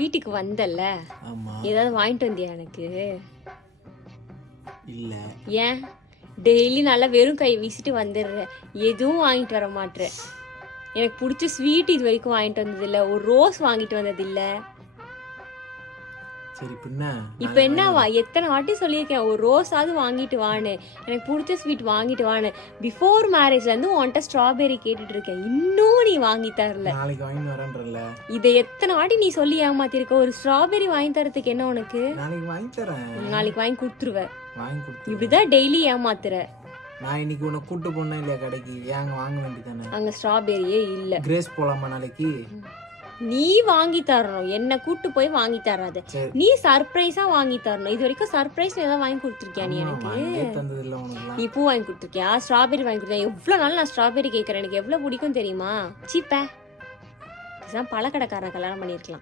வீட்டுக்கு வந்தல்ல, ஆமா. ஏதாவது வாங்கிட்டு வந்தியா எனக்கு? இல்ல. ஏன் டெய்லி நல்லா வெறும் கை வீசிட்டு வந்துடுற, எதுவும் வாங்கிட்டு வர மாட்டேற. எனக்கு பிடிச்ச ஸ்வீட் இது வரைக்கும் வாங்கிட்டு வந்ததில்ல, ஒரு ரோஸ் வாங்கிட்டு வந்ததில்ல. சரி பின்ன இப்போ என்னவா, எத்தனை வாட்டி சொல்லியிருக்கேன் ஒரு ரோஸாவது வாங்கிட்டு வான்னு, எனக்கு பிடிச்ச ஸ்வீட் வாங்கிட்டு வான்னு. பிஃபோர் மேரேஜ்லேருந்து உன்கிட்ட ஸ்ட்ராபெரி கேட்டுட்டு இருக்கேன், இன்னும் நீ வாங்கி தரல. நாளைக்கு வாங்கி வரேன்றல. இதை எத்தனை வாட்டி நீ சொல்லி ஏமாத்திருக்க, ஒரு ஸ்ட்ராபெரி வாங்கி தரதுக்கு என்ன உனக்கு? நாளைக்கு வாங்கி தரேன். நாளைக்கு வாங்கி கொடுத்துருவேன். வாங்கி கொடுத்து இப்படிதான் டெய்லி ஏமாத்துற. நான் இன்னைக்கு உன்னை கூட்டு போனேன் இல்லையா கடைக்கு, ஏங்க வாங்க வேண்டியதானே? அங்க ஸ்ட்ராபெரியே இல்ல. கிரேஸ் போலாமா நாளைக்கு? நீ வாங்கி தரணும், என்ன கூட்டு போய் வாங்கி தராது. நீ சர்ப்ரைஸா வாங்கி தரணும். இது வரைக்கும் சர்ப்ரைஸ் ஏதாவது வாங்கி கொடுத்துருக்கியா நீ எனக்கு? நீ பூ வாங்கி கொடுத்துருக்கியா, ஸ்ட்ராபெரி வாங்கி கொடுத்தியா? எவ்வளவு நாள் நான் ஸ்ட்ராபெரி கேட்கறேன், எனக்கு எவ்வளவு பிடிக்கும் தெரியுமா? சீப்ப பழக்கடைக்காரன் கல்யாணம் பண்ணிருக்கலாம்.